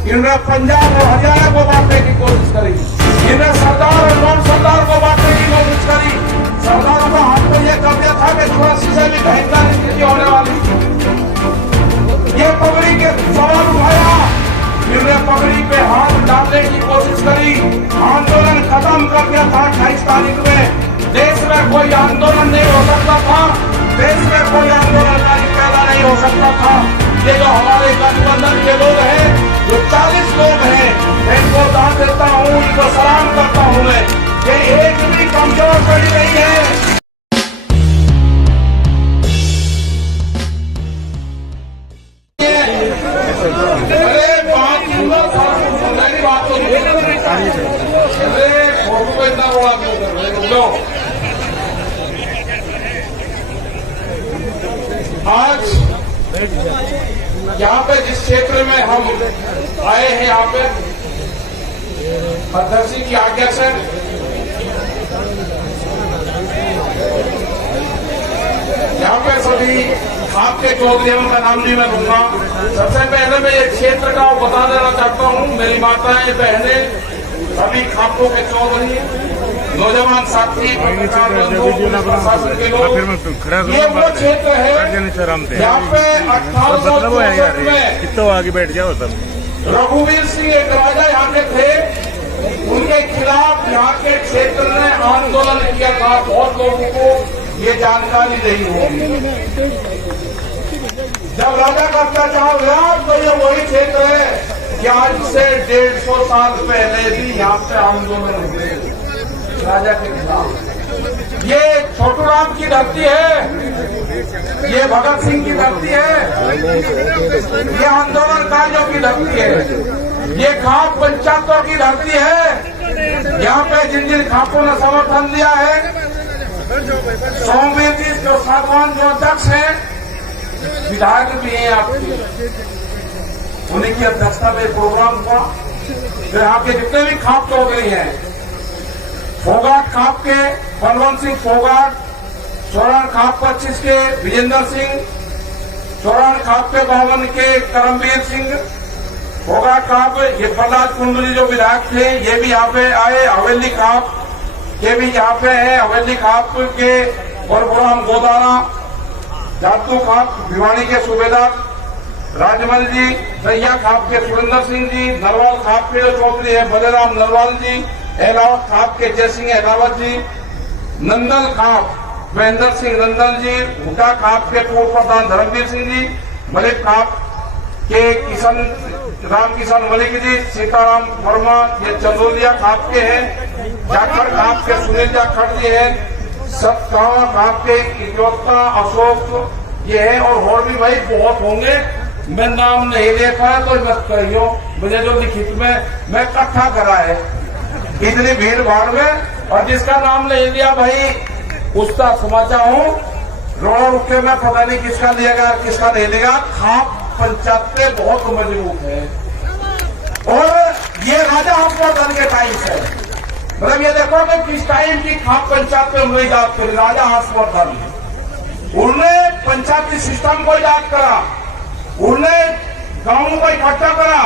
इन्होंने पंजाब और हरियाणा को बांटने की कोशिश करी, इन्होंने सरदार और नॉन सरदार को बांटने की कोशिश करी। सरदारों का हाथ में यह कब्जा था कि 84 से भी भयंकर स्थिति होने वाली थी। ये पगड़ी के सवाल उठाया, इन्होंने पगड़ी पे हाथ डालने की कोशिश करी। आंदोलन खत्म कर दिया था 28 तारीख में। देश में कोई आंदोलन नहीं हो सकता था, देश में कोई आंदोलनकारी पैदा नहीं हो सकता था। ये जो हमारे गठबंधन के लोग हैं, जो 40 लोग हैं, इनको दान देता हूँ, इनको सलाम करता हूँ मैं। ये एक भी कमजोर कड़ी नहीं है। आज यहाँ पे जिस क्षेत्र में हम आए हैं, यहाँ पे अध्यक्ष जी की आज्ञा से यहाँ पे सभी आपके चौधरीयों का नाम नहीं मैं लूंगा। सबसे पहले मैं ये क्षेत्र का बता देना चाहता हूँ। मेरी माताएं बहनें सभी खापों के चौधरी, नौजवान साथी, प्रशासन के लोग, ये वो क्षेत्र है यहाँ पे 1864 में तो आगे बैठ जाओ तब रघुवीर सिंह एक राजा यहाँ के थे, उनके खिलाफ यहाँ के क्षेत्र ने आंदोलन किया था। बहुत लोगों को ये जानकारी नहीं होगी। जब राजा का अत्याचार हुआ तो ये वही क्षेत्र है कि आज से 150 साल पहले भी यहाँ पे आंदोलन हुए राजा के खिलाफ। ये छोटूराम की धरती है, ये भगत सिंह की धरती है, ये आंदोलनकारियों की धरती है, ये खाप पंचायतों की धरती है। यहाँ पे जिन जिन खापों ने समर्थन दिया है, सोमवीर जी जो सागवान जो अध्यक्ष हैं, विधायक भी हैं आपके, उन्हीं की अध्यक्षता में प्रोग्राम हुआ। फिर यहाँ के जितने भी खाप चौधरी हैं, फोगाट खाप के बलवंत सिंह फोगाट, चौरान खाप 25 के विजेंद्र सिंह, चौरान खाप के 52 के करमवीर सिंह, फोगाट खाप ये प्रहलाद कुंडली जो विधायक थे, ये भी यहाँ पे आए। हवेली खाप ये भी यहाँ पे है, हवेली खाप के परभुराम गोदारा, जातू खाप भिवानी के सूबेदार राजमल जी, सैया खाप के सुरेंद्र सिंह जी, नरवाल खाप के जो चौधरी है बलेराम नरवाल जी, एलावत खाप के जयसिंह एलावत जी, नंदल खाप महेंद्र सिंह नंदल जी, हुटा खाप के पूर्व प्रधान धर्मवीर सिंह जी, मलिक खाप के राम किशन मलिक जी, सीताराम वर्मा ये चंदोलिया खाप के हैं, जाखड़ खाप के सुनील जाखड़ जी हैं, सतगावा खाप के इजोत्ता अशोक ये है, और भी भाई बहुत होंगे। मैं नाम नहीं देखा है तो मत कहियो, मुझे जो लिखित में मैं इकट्ठा करा है इतनी भीड़ भाड़ में, और जिसका नाम नहीं लिया भाई उसका समझा हूँ रोड़ा रुक के मैं पता नहीं किसका लिएगा किसका नहीं लिएगा। खाप पंचायत पे बहुत मजबूत है, और ये राजा हर्षवर्धन के टाइम से, मतलब ये देखो कि किस टाइम की खाप पंचायत पे हमने याद करी। राजा हर्षवर्धन उन्होंने पंचायती सिस्टम को याद करा, उन्होंने गांवों को इकट्ठा करा,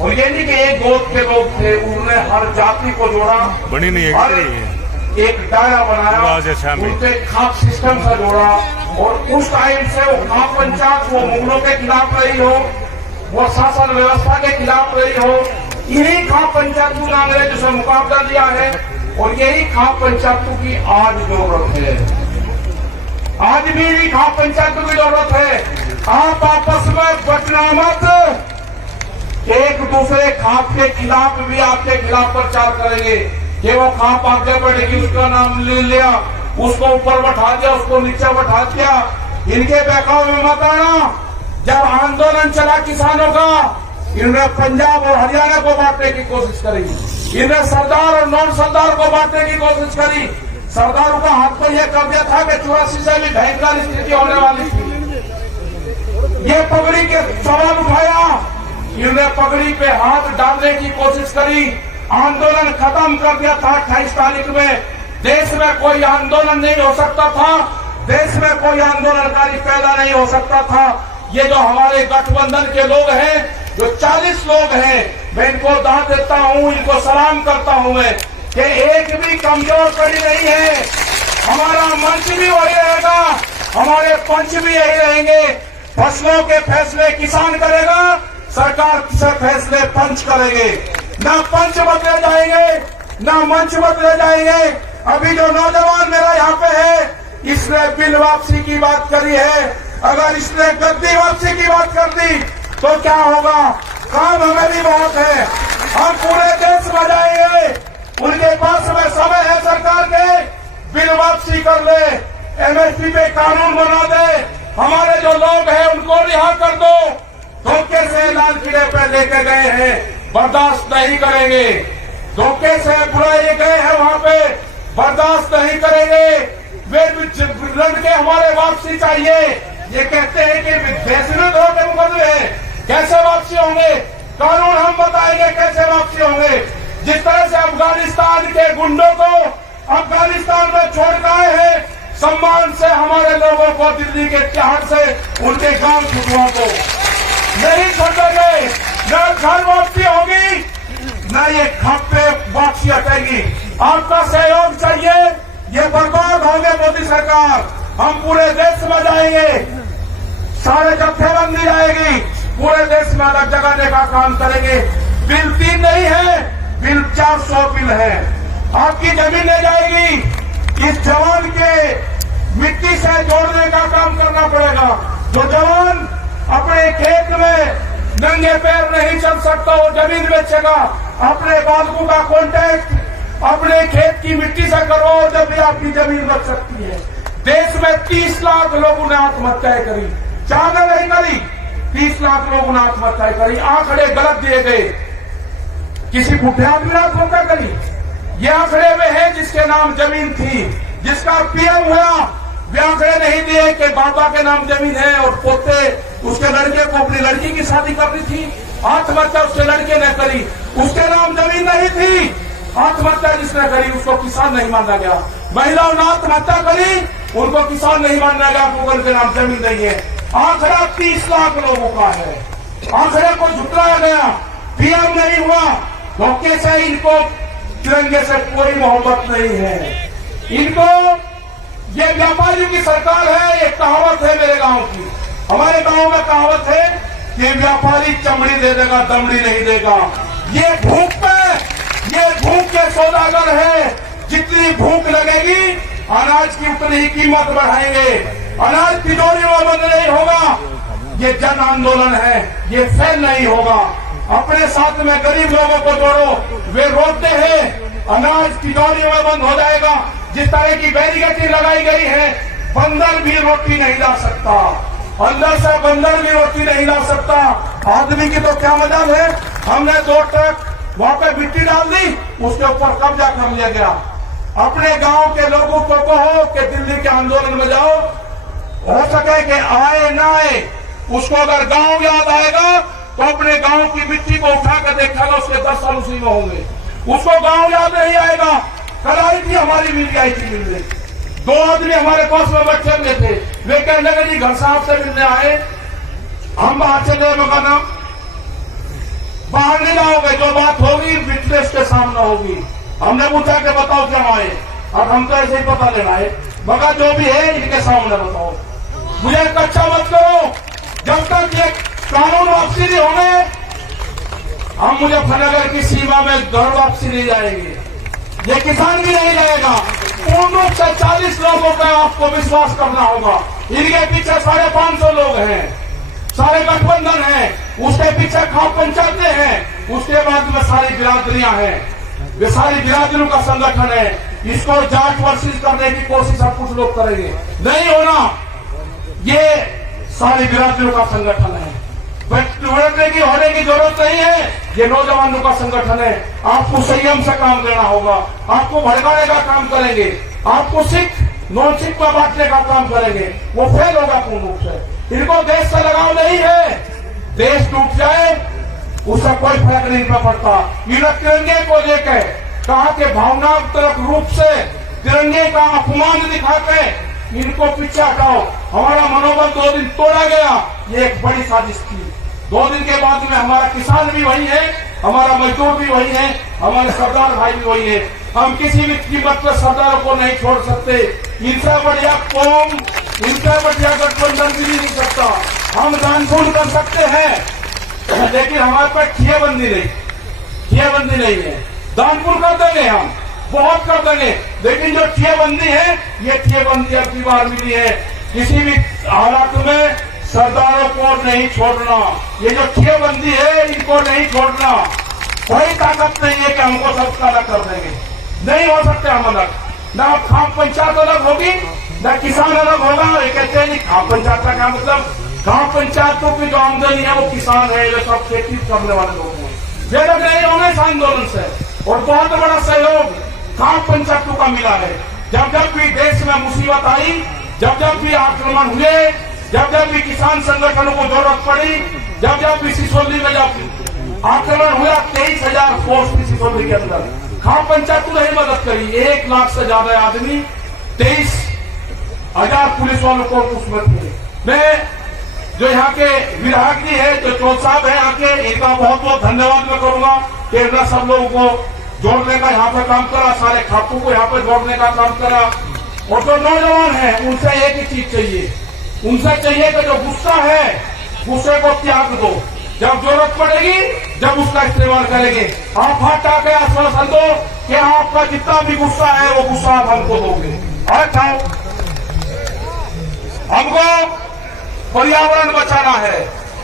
और ये नहीं कि एक गोद के लोग थे, उन्होंने हर जाति को जोड़ा, बनी नहीं है एक दायरा बनाया, उनके खाप सिस्टम से जोड़ा। और उस टाइम से वो खाप पंचायत वो मुगलों के खिलाफ रही हो, वो शासन व्यवस्था के खिलाफ रही हो, इन्हीं खाप पंचायतों ने अंग्रेजों से मुकाबला दिया है, और यही खाप पंचायतों की आज जरूरत है। आज भी इन्हीं खाप पंचायतों की जरूरत है। आप आपस में बचना मत, एक दूसरे खाप के खिलाफ भी आपके खिलाफ प्रचार करेंगे कि वो खाप आगे बढ़ेगी, उसका नाम ले लिया, उसको ऊपर बैठा दिया, उसको नीचे बैठा दिया। इनके बहकाव में मत आना। जब आंदोलन चला किसानों का, इन्होंने पंजाब और हरियाणा को बांटने की कोशिश करी, इन्होंने सरदार और नॉन सरदार को बांटने की कोशिश करी। सरदारों का हाथ में यह कब्जा था कि 84 से भी भयंकर स्थिति होने वाली थी। ये पगड़ी के सवाल उठाया, इन्होंने पगड़ी पे हाथ डालने की कोशिश करी। आंदोलन खत्म कर दिया था 28 तारीख में। देश में कोई आंदोलन नहीं हो सकता था, देश में कोई आंदोलनकारी पैदा नहीं हो सकता था। ये जो हमारे गठबंधन के लोग हैं, जो 40 लोग हैं, मैं इनको दाद देता हूं, इनको सलाम करता हूं मैं कि एक भी कमजोर कड़ी नहीं है। हमारा मंच भी वही रहेगा, हमारे पंच भी यही रहेंगे। फसलों के फैसले किसान करेगा, सरकार से फैसले पंच करेंगे। ना पंच बदले जाएंगे, ना मंच बदले जाएंगे। अभी जो नौजवान मेरा यहाँ पे है, इसने बिल वापसी की बात करी है। अगर इसने गद्दी वापसी की बात कर दी तो क्या होगा? काम हमें भी बहुत है, हम पूरे देश में जाएंगे। उनके पास में समय है सरकार के, बिल वापसी कर ले, एमएसपी पे कानून बना दे, हमारे जो लोग हैं उनको रिहा कर दो। धोखे से लाल किले पे लेके गए हैं, बर्दाश्त नहीं करेंगे। धोखे से बुलाए गए हैं वहां पे, बर्दाश्त नहीं करेंगे। वे लड़के हमारे वापसी चाहिए। ये कहते हैं कि बेसुध होकर मुकदमे हैं, कैसे वापसी होंगे? कानून हम बताएंगे कैसे वापसी होंगे। जिस तरह से अफगानिस्तान के गुंडों को अफगानिस्तान में छोड़ कर आए हैं, सम्मान से हमारे लोगों को दिल्ली के तिहाड़ से उनके गांव छुटवा को नहीं छोड़ेंगे। न घर वापसी होगी, न ये खप्पे वापसी हटेगी। आपका सहयोग चाहिए। ये बर्बाद होंगे मोदी सरकार। हम पूरे देश में जाएंगे, सारे जत्थेबंदी जाएगी, पूरे देश में अलग जगाने का काम करेंगे। बिल 3 नहीं है, बिल 400 बिल है। आपकी जमीन ले जाएगी। इस जवान के मिट्टी से जोड़ने का काम करना पड़ेगा। जो जवान अपने खेत में नंगे पैर नहीं चल सकता, वो जमीन बेचेगा। अपने बालकों का कॉन्टैक्ट अपने खेत की मिट्टी से करो, जब भी आपकी जमीन बच सकती है। देश में 30 लाख लोगों ने आत्महत्याएं करी, ज्यादा नहीं करी, 30 लाख लोगों ने आत्महत्याएं करी। आंकड़े गलत दिए गए, किसी बुढ़े आदमी ने आत्महत्या करी। ये आंकड़े में है जिसके नाम जमीन थी, जिसका पीएम हुआ। वे आंकड़े नहीं दिए कि बाबा के नाम जमीन है और पोते उसके लड़के को अपनी लड़की की शादी करनी थी, आत्महत्या उसके लड़के ने करी, उसके नाम जमीन नहीं थी। आत्महत्या जिसने करी उसको किसान नहीं माना गया। महिलाओं ने आत्महत्या करी, उनको किसान नहीं माना गया, उनके नाम जमीन नहीं है। आंकड़ा 30 लाख लोगों का है। आंकड़े को झुटलाया गया, पीएम नहीं हुआ। धोखे से इनको तिरंगे से कोई मोहब्बत नहीं है। इनको ये व्यापारी की सरकार है। एक कहावत है मेरे गांव की, हमारे गांव में कहावत है कि व्यापारी चमड़ी दे देगा, दमड़ी नहीं देगा। ये भूख के सौदागर है। जितनी भूख लगेगी अनाज की उतनी ही कीमत बढ़ाएंगे। अनाज तिजोरी में बंद नहीं होगा। ये जन आंदोलन है, ये फेल नहीं होगा। अपने साथ में गरीब लोगों को जोड़ो। वे रोकते हैं, अनाज तिजोरी में बंद हो जाएगा। जिस तरह की बैरिकेडिंग लगाई गई है, बंदर भी रोटी नहीं ला सकता, अंदर से बंदर भी रोटी नहीं ला सकता। आदमी की तो क्या मजाल है। हमने 2 ट्रक वहां पे मिट्टी डाल दी, उसके ऊपर कब्जा कर लिया गया। अपने गांव के लोगों को कहो कि दिल्ली के आंदोलन में जाओ, हो सके कि आए ना आए, उसको अगर गांव याद आएगा तो अपने गांव की मिट्टी को उठाकर देखेगा, उसके 10 साल उसी में होंगे। उसको गांव याद नहीं आएगा। कल आई थी हमारी मिल आई थी मिलने, 2 आदमी हमारे पास में बैठे हुए थे। वे कहने लगे जी घर साहब से मिलने आए, हम बाहर चले। मगर नाम बाहर नहीं लाओगे, जो बात होगी विटनेस के सामने होगी। हमने पूछा कि बताओ क्या आए, और हम तो ऐसे ही पता लेना है। मगर जो भी है इनके सामने बताओ, मुझे कच्चा मत करो। जब तक ये कानून वापसी नहीं होंगे, हम मुजफ्फरनगर की सीमा में घर वापसी नहीं जाएंगे। ये किसान भी नहीं जाएगा। पूर्ण रूप से 40 लोगों का आपको विश्वास करना होगा। इनके पीछे 550 लोग हैं, सारे गठबंधन हैं, उसके पीछे खाप पंचायतें हैं, उसके बाद में सारी बिरादरियां हैं। वे सारी बिरादरियों का संगठन है। इसको जांच वर्षित करने की कोशिश अब कुछ लोग करेंगे, नहीं होना। ये सारी बिरादरियों का संगठन है, होने की जरूरत नहीं है। ये नौजवानों का संगठन है। आपको संयम से काम लेना होगा। आपको भड़काने का काम करेंगे, आपको सिख नॉन सिख में बांटने का काम करेंगे, वो फेल होगा पूर्ण रूप से। इनको देश से लगाव नहीं है। देश टूट जाए उससे कोई फर्क नहीं पड़ता। इन तिरंगे को लेकर कहा कि भावनात्मक रूप से तिरंगे का अपमान दिखाते इनको पीछे हटाओ। हमारा मनोबल 2 दिन तोड़ा गया। ये एक बड़ी साजिश थी। 2 दिन के बाद में हमारा किसान भी वही है, हमारा मजदूर भी वही है, हमारे सरदार भाई भी वही है। हम किसी भी कीमत पर सरदारों को नहीं छोड़ सकते। इनसे बढ़िया कौम, इनसे बढ़िया गठबंधन भी नहीं सकता। हम दानपुर कर सकते हैं, लेकिन हमारे पास ठियाबंदी नहीं है। दानपुर कर देंगे, हम बहुत कर देंगे, लेकिन जो ठियाबंदी है, ये ठियाबंदी अब की बार मिली है। किसी भी हालात में सरदारों को नहीं छोड़ना। ये जो ठियाबंदी है, इनको नहीं छोड़ना। कोई ताकत नहीं है कि हमको सबका अलग कर देंगे, नहीं हो सकते हम अलग। ना खाप पंचायत अलग होगी, ना किसान अलग होगा। ये कहते हैं खाप पंचायत का मतलब, खाप पंचायतों की जो आमदनी है वो किसान है, ये सब खेती करने वाले लोग हैं। ये लोग नहीं होंगे इस आंदोलन से। और बहुत बड़ा सहयोग खाप पंचायतों का मिला है। जब जब भी देश में मुसीबत आई, जब जब भी आक्रमण हुए, जब जब भी किसान संगठनों को जरूरत पड़ी, जब जब भी सिसोली में जब आक्रमण हुआ, 23,000 फोर्स थी सिसोली के अंदर, खाप पंचायत ने ही मदद करी। 1 लाख से ज्यादा आदमी, 23,000 पुलिस वालों को उसमें थे। मैं जो यहाँ के विधायक जी है, जो चौथ साहब है यहाँ के, इनका बहुत बहुत धन्यवाद मैं करूंगा कि इन्होंने सब लोगों को जोड़ने का यहाँ पर काम करा, सारे खापों को यहाँ पर जोड़ने का काम करा। और जो नौजवान है, उनसे एक ही चीज चाहिए, उनसे चाहिए कि जो गुस्सा है, गुस्से को त्याग दो। जब जरूरत पड़ेगी, जब उसका इस्तेमाल करेंगे। आप हाथ आके आश्वासन दो कि आपका जितना भी गुस्सा है, वो गुस्सा आप हमको दोगे। और खाओ, हमको पर्यावरण बचाना है।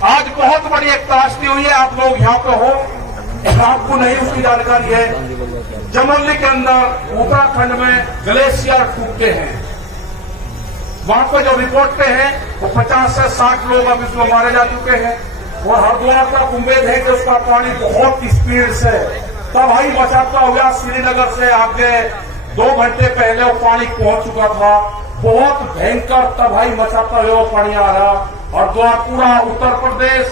आज बहुत बड़ी एक त्रासदी हुई है, आप लोग यहाँ पे हो, आपको नहीं उसकी जानकारी है। जमोली के अंदर उत्तराखंड में ग्लेशियर टूटते हैं। वहां पर जो रिपोर्ट पे है, वो 50 से 60 लोग अब इसमें मारे जा चुके हैं। और हरिद्वार का उम्मीद है कि उसका पानी बहुत स्पीड से तबाही मचाता हुआ श्रीनगर से आगे 2 घंटे पहले वो पानी पहुंच चुका था। बहुत भयंकर तबाही मचाता हुआ वो पानी आ रहा। और पूरा उत्तर प्रदेश,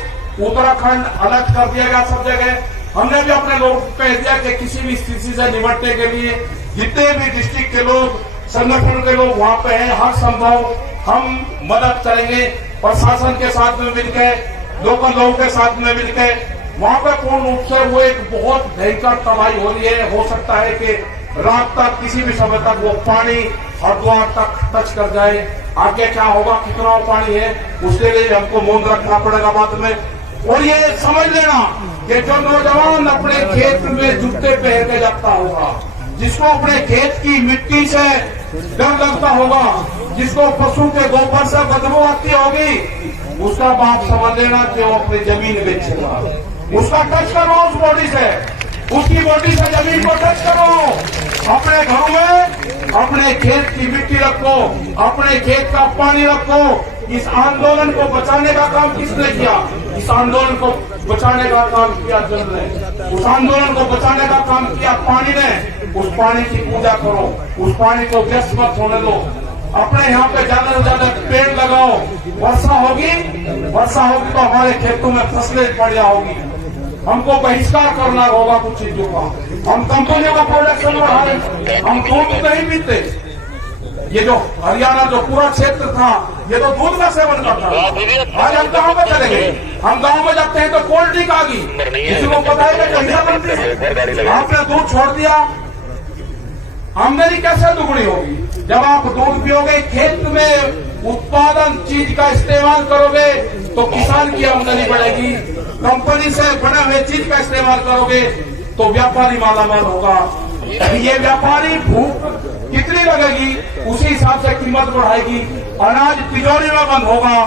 उत्तराखंड अलर्ट कर दिया गया सब जगह। हमने भी अपने लोगों को कह दिया कि किसी भी स्थिति से निपटने के लिए जितने भी डिस्ट्रिक्ट के लोग, संगठन के लोग वहां पे हैं, हर संभव हम मदद करेंगे। प्रशासन के साथ में मिलकर, लोकल लोगों के साथ में मिलकर वहां पर पूर्ण रूप से वो एक बहुत भयंकर तबाही हो रही है। हो सकता है कि रात तक, किसी भी समय तक वो पानी हरिद्वार तक टच कर जाए। आगे क्या होगा, कितना वो पानी है, उसके लिए हमको मौन रखना पड़ेगा बाद में। और ये समझ लेना कि जो नौजवान अपने खेत में जूते पहन के जाता होगा, जिसको अपने खेत की मिट्टी से डर लगता होगा, जिसको पशु के गोबर से बदबू आती होगी, उसका बाप समझ लेना कि वो अपनी जमीन बेचेगा। उसका टच करो उस बॉडी से, उसकी बॉडी से जमीन को टच करो। अपने घरों में अपने खेत की मिट्टी रखो, अपने खेत का पानी रखो। इस आंदोलन को बचाने का काम किसने किया? इस आंदोलन को बचाने का काम किया जल ने। उस आंदोलन को बचाने का काम किया पानी ने। उस पानी की पूजा करो, उस पानी को व्यस्त मत होने दो। अपने यहाँ पे ज्यादा से ज्यादा पेड़ लगाओ। वर्षा होगी तो हमारे खेतों में फसलें बढ़िया होगी। हमको बहिष्कार करना होगा कुछ चीजों का। हम कंपनियों का प्रोडक्शन बढ़ाएं। हम दूध नहीं पीते। ये जो हरियाणा जो पूरा क्षेत्र था, ये तो दूध का सेवन करता था। आज हम कहाँ पे चले गए? हम गांव में जाते हैं तो कोल्ड ड्रिंक आ गई। किसी को पता है कि कहीं बनती है? आपने दूध छोड़ दिया, आमदनी कैसे दुगनी होगी? जब आप दूध पियोगे, खेत में उत्पादन चीज का इस्तेमाल करोगे तो किसान की आमदनी बढ़ेगी। कंपनी से बने हुए चीज का इस्तेमाल करोगे तो व्यापारी मालामाल होगा। ये व्यापारी भूख कितनी लगेगी, उसी हिसाब से कीमत बढ़ाएगी। अनाज तिजोरी में बंद होगा,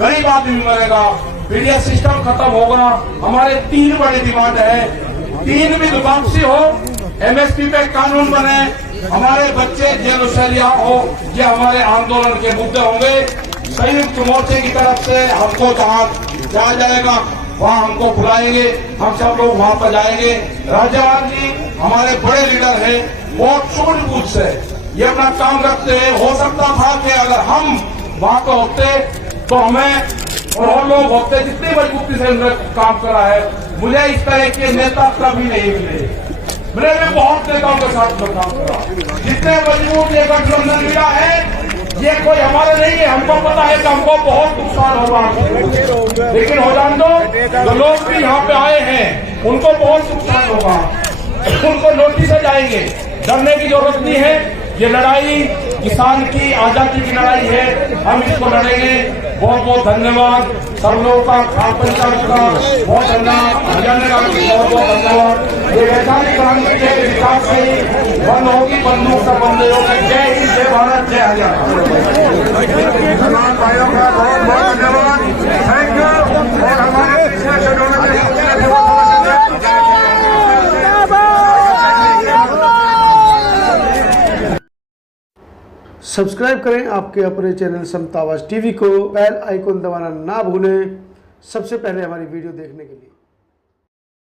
गरीब आदमी मरेगा, फिर यह सिस्टम खत्म होगा। हमारे 3 बड़ी डिमांड है, 3 भी वापसी हो, एमएसपी पे कानून बने, हमारे बच्चे जेल से रिहा हो। ये हमारे आंदोलन के मुद्दे होंगे। संयुक्त मोर्चे की तरफ से हमको जहाँ जाया जाएगा वहाँ हमको बुलाएंगे, हम सब लोग वहाँ पर जाएंगे। राज्यपाल जी हमारे बड़े लीडर हैं, बहुत सूझबूझ से ये अपना काम रखते हैं। हो सकता था कि अगर हम वहाँ पर होते तो हमें और लोग होते, जितनी मजबूती से उन्होंने काम करा है, मुझे इस तरह के नेता कभी नहीं मिले। मैंने भी बहुत नेताओं के साथ में काम करा। जितने मजबूत ये गठबंधन मिला है, ये कोई हमारे नहीं है, हमको पता है कि हमको बहुत नुकसान होगा, लेकिन हो जान दो जो लोग भी यहाँ पे आए हैं उनको बहुत नुकसान होगा, उनको नोटिस जाएंगे। डरने की जरूरत नहीं है। ये लड़ाई किसान की आजादी की लड़ाई है, हम इसको लड़ेंगे। बहुत बहुत धन्यवाद सब लोगों का, खाप पंचायत का बहुत धन्यवाद, हरियाणा का बहुत बहुत धन्यवाद। ये वैचारिक क्रांति के विकास से बंद होगी, बंदूक से बंद होगी। जय हिंद, जय भारत, जय हरियाणा। किसान भाइयों का बहुत बहुत धन्यवाद, थैंक यू। और हमारे पिछले शेड्यूल में सब्सक्राइब करें आपके अपने चैनल समता आवाज़ टीवी को, बेल आइकन दबाना ना भूलें सबसे पहले हमारी वीडियो देखने के लिए।